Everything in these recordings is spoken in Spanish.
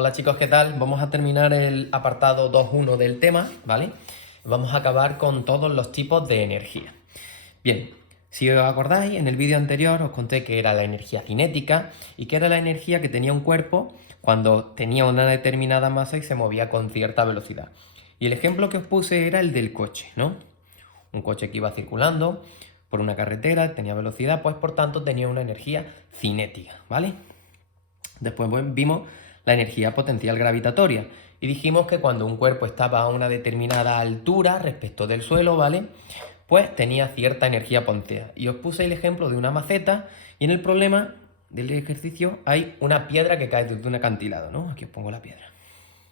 Hola chicos, ¿qué tal? Vamos a terminar el apartado 2.1 del tema, ¿vale? Vamos a acabar con todos los tipos de energía. Bien, si os acordáis, en el vídeo anterior os conté que era la energía cinética y que era la energía que tenía un cuerpo cuando tenía una determinada masa y se movía con cierta velocidad. Y el ejemplo que os puse era el del coche, ¿no? Un coche que iba circulando por una carretera, tenía velocidad, pues por tanto tenía una energía cinética, ¿vale? Después vimos la energía potencial gravitatoria y dijimos que cuando un cuerpo estaba a una determinada altura respecto del suelo, ¿vale? Pues tenía cierta energía potencial. Y os puse el ejemplo de una maceta y en el problema del ejercicio hay una piedra que cae desde un acantilado, ¿no? Aquí os pongo la piedra.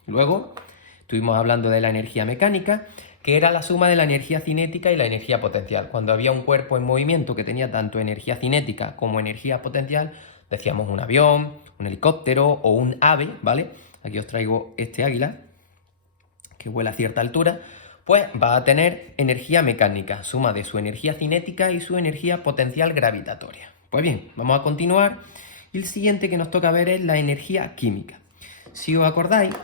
Luego estuvimos hablando de la energía mecánica, que era la suma de la energía cinética y la energía potencial. Cuando había un cuerpo en movimiento que tenía tanto energía cinética como energía potencial, decíamos un avión, un helicóptero o un ave, ¿vale? Aquí os traigo este águila, que vuela a cierta altura, pues va a tener energía mecánica, suma de su energía cinética y su energía potencial gravitatoria. Pues bien, vamos a continuar. Y el siguiente que nos toca ver es la energía química. Si os acordáis,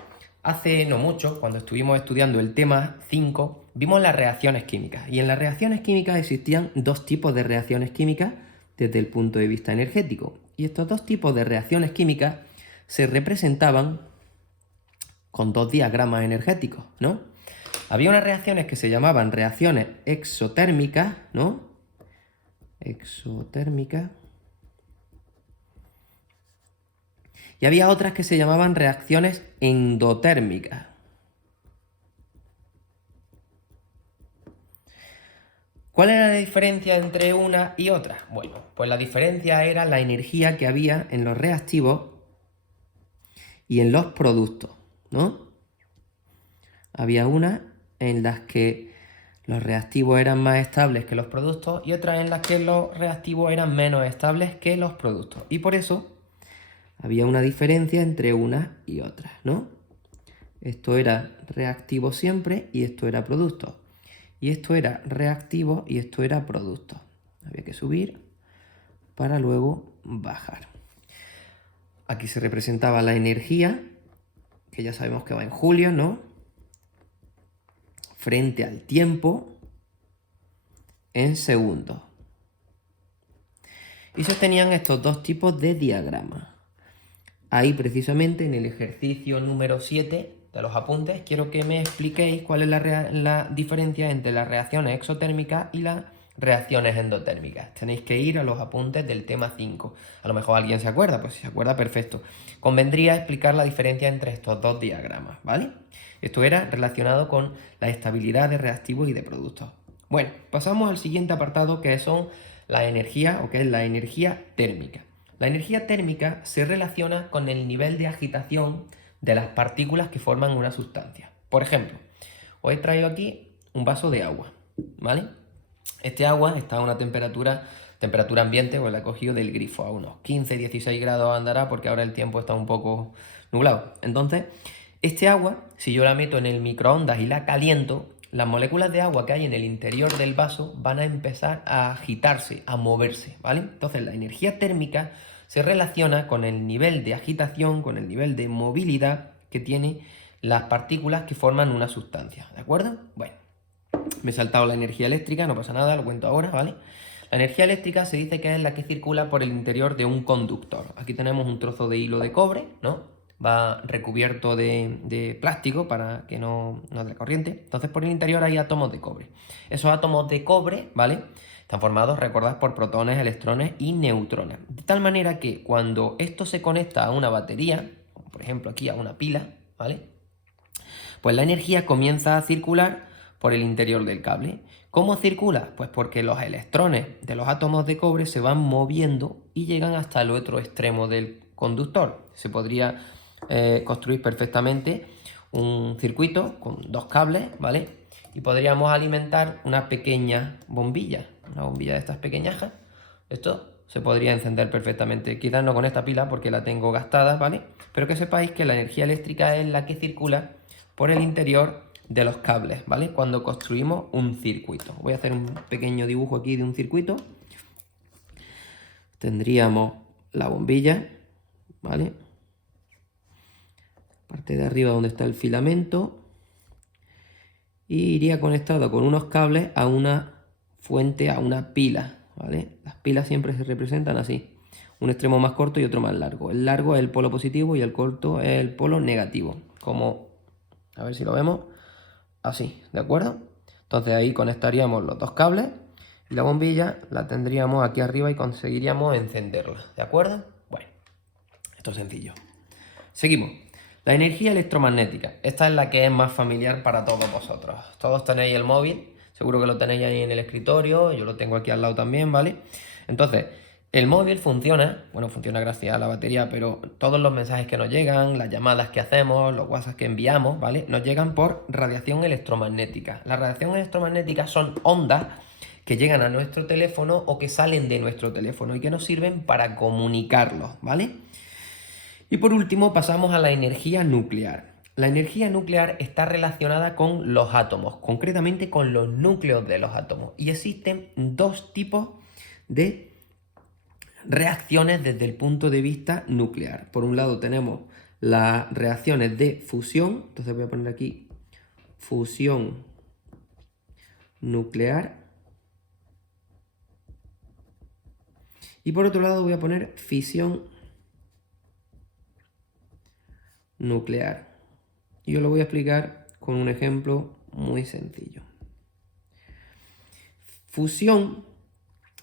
hace no mucho, cuando estuvimos estudiando el tema 5, vimos las reacciones químicas. Y en las reacciones químicas existían dos tipos de reacciones químicas desde el punto de vista energético. Y estos dos tipos de reacciones químicas se representaban con dos diagramas energéticos, ¿no? Había unas reacciones que se llamaban reacciones exotérmicas, ¿no? Exotérmicas. Y había otras que se llamaban reacciones endotérmicas. ¿Cuál era la diferencia entre una y otra? Bueno, pues la diferencia era la energía que había en los reactivos y en los productos, ¿no? Había unas en las que los reactivos eran más estables que los productos y otras en las que los reactivos eran menos estables que los productos. Y por eso había una diferencia entre unas y otras, ¿no? Esto era reactivo siempre y esto era producto. Y esto era reactivo y esto era producto. Había que subir para luego bajar. Aquí se representaba la energía, que ya sabemos que va en julio, ¿no? Frente al tiempo en segundos. Y sostenían estos dos tipos de diagramas. Ahí precisamente en el ejercicio número 7 de los apuntes quiero que me expliquéis cuál es la diferencia entre las reacciones exotérmicas y las reacciones endotérmicas. Tenéis que ir a los apuntes del tema 5. A lo mejor alguien se acuerda, pues si se acuerda, perfecto. Convendría explicar la diferencia entre estos dos diagramas, ¿vale? Esto era relacionado con la estabilidad de reactivos y de productos. Bueno, pasamos al siguiente apartado que son la energía, o que es la energía térmica. La energía térmica se relaciona con el nivel de agitación de las partículas que forman una sustancia. Por ejemplo, os he traído aquí un vaso de agua, ¿vale? Este agua está a una temperatura ambiente, pues la he cogido del grifo, a unos 15-16 grados andará porque ahora el tiempo está un poco nublado. Entonces, este agua, si yo la meto en el microondas y la caliento, las moléculas de agua que hay en el interior del vaso van a empezar a agitarse, a moverse, ¿vale? Entonces, la energía térmica se relaciona con el nivel de agitación, con el nivel de movilidad que tienen las partículas que forman una sustancia, ¿de acuerdo? Bueno, me he saltado la energía eléctrica, no pasa nada, lo cuento ahora, ¿vale? La energía eléctrica se dice que es la que circula por el interior de un conductor. Aquí tenemos un trozo de hilo de cobre, ¿no? Va recubierto de plástico para que no dé corriente. Entonces por el interior hay átomos de cobre. Esos átomos de cobre, ¿vale? Están formados, recordad, por protones, electrones y neutrones. De tal manera que cuando esto se conecta a una batería, como por ejemplo aquí a una pila, ¿vale? Pues la energía comienza a circular por el interior del cable. ¿Cómo circula? Pues porque los electrones de los átomos de cobre se van moviendo y llegan hasta el otro extremo del conductor. Se podría construir perfectamente un circuito con dos cables, ¿vale? Y podríamos alimentar una pequeña bombilla, una bombilla de estas pequeñajas. Esto se podría encender perfectamente, quizás no con esta pila porque la tengo gastada, ¿vale? Pero que sepáis que la energía eléctrica es la que circula por el interior de los cables, ¿vale? Cuando construimos un circuito. Voy a hacer un pequeño dibujo aquí de un circuito. Tendríamos la bombilla, ¿vale? parte de arriba donde está el filamento, y iría conectado con unos cables a una fuente, a una pila, ¿vale? Las pilas siempre se representan así, un extremo más corto y otro más largo. El largo es el polo positivo y el corto es el polo negativo, como, a ver si lo vemos, así, ¿de acuerdo? Entonces ahí conectaríamos los dos cables y la bombilla la tendríamos aquí arriba y conseguiríamos encenderla, ¿de acuerdo? Bueno, esto es sencillo. Seguimos. La energía electromagnética. Esta es la que es más familiar para todos vosotros. Todos tenéis el móvil, seguro que lo tenéis ahí en el escritorio, yo lo tengo aquí al lado también, ¿vale? Entonces, el móvil funciona, bueno, funciona gracias a la batería, pero todos los mensajes que nos llegan, las llamadas que hacemos, los WhatsApp que enviamos, ¿vale? Nos llegan por radiación electromagnética. La radiación electromagnética son ondas que llegan a nuestro teléfono o que salen de nuestro teléfono y que nos sirven para comunicarlos, ¿vale? Y por último pasamos a la energía nuclear. La energía nuclear está relacionada con los átomos, concretamente con los núcleos de los átomos. Y existen dos tipos de reacciones desde el punto de vista nuclear. Por un lado tenemos las reacciones de fusión, entonces voy a poner aquí fusión nuclear. Y por otro lado voy a poner fisión nuclear. Y os lo voy a explicar con un ejemplo muy sencillo. Fusión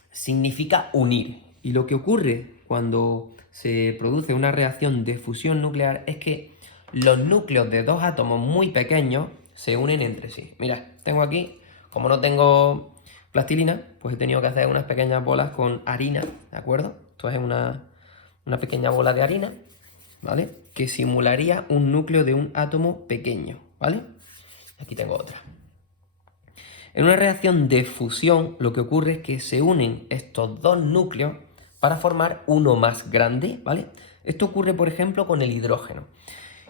significa unir. Y lo que ocurre cuando se produce una reacción de fusión nuclear es que los núcleos de dos átomos muy pequeños se unen entre sí. Mirad, tengo aquí, como no tengo plastilina, pues he tenido que hacer unas pequeñas bolas con harina, ¿de acuerdo? Esto es una pequeña bola de harina, ¿vale? Que simularía un núcleo de un átomo pequeño, ¿vale? Aquí tengo otra. En una reacción de fusión lo que ocurre es que se unen estos dos núcleos para formar uno más grande, ¿vale? Esto ocurre, por ejemplo, con el hidrógeno.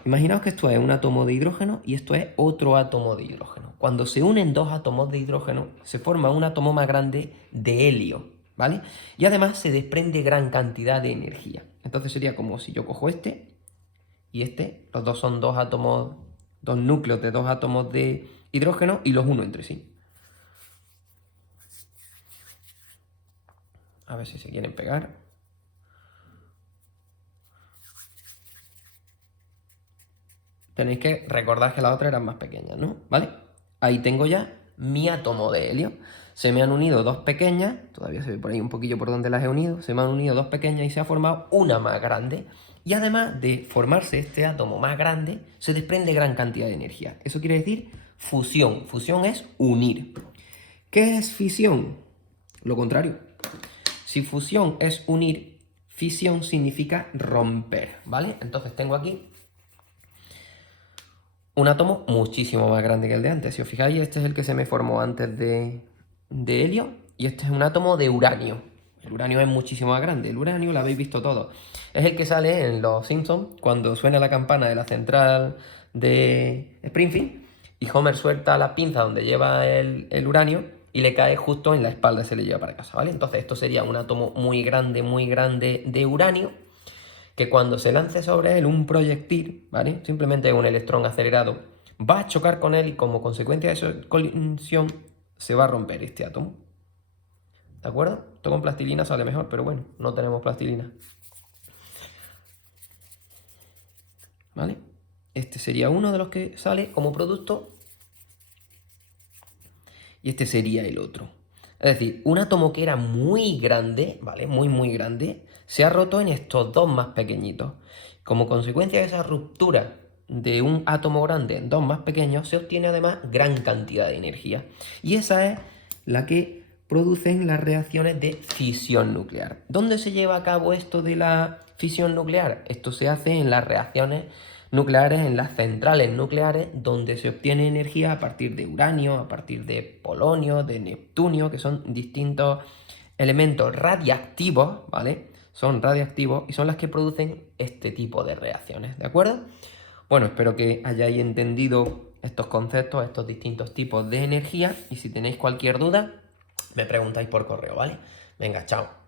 Imaginaos que esto es un átomo de hidrógeno y esto es otro átomo de hidrógeno. Cuando se unen dos átomos de hidrógeno, se forma un átomo más grande de helio, ¿vale? Y además se desprende gran cantidad de energía. Entonces sería como si yo cojo este y este, los dos son dos átomos, dos núcleos de dos átomos de hidrógeno y los uno entre sí. A ver si se quieren pegar. Tenéis que recordar que las otras eran más pequeñas, ¿no? ¿Vale? Ahí tengo ya mi átomo de helio. Se me han unido dos pequeñas, todavía se ve por ahí un poquillo por donde las he unido, se me han unido dos pequeñas y se ha formado una más grande. Y además de formarse este átomo más grande, se desprende gran cantidad de energía. Eso quiere decir fusión. Fusión es unir. ¿Qué es fisión? Lo contrario. Si fusión es unir, fisión significa romper, ¿vale? Entonces tengo aquí un átomo muchísimo más grande que el de antes. Si os fijáis, este es el que se me formó antes de helio y este es un átomo de uranio. El uranio es muchísimo más grande. El uranio lo habéis visto todo. Es el que sale en Los Simpsons cuando suena la campana de la central de Springfield y Homer suelta la pinza donde lleva el uranio y le cae justo en la espalda y se le lleva para casa, ¿vale? Entonces esto sería un átomo muy grande de uranio que cuando se lance sobre él un proyectil, ¿vale? Simplemente un electrón acelerado, va a chocar con él y como consecuencia de esa colisión se va a romper este átomo. ¿De acuerdo? Esto con plastilina sale mejor, pero bueno, no tenemos plastilina. ¿Vale? Este sería uno de los que sale como producto y este sería el otro. Es decir, un átomo que era muy grande, ¿vale? Muy grande, se ha roto en estos dos más pequeñitos. Como consecuencia de esa ruptura de un átomo grande en dos más pequeños, se obtiene además gran cantidad de energía. Y esa es la que producen las reacciones de fisión nuclear. ¿Dónde se lleva a cabo esto de la fisión nuclear? Esto se hace en las reacciones nucleares, en las centrales nucleares, donde se obtiene energía a partir de uranio, a partir de polonio, de neptunio, que son distintos elementos radiactivos, ¿vale? Son radiactivos y son las que producen este tipo de reacciones, ¿de acuerdo? Bueno, espero que hayáis entendido estos conceptos, estos distintos tipos de energía y si tenéis cualquier duda, me preguntáis por correo, ¿vale? Venga, chao.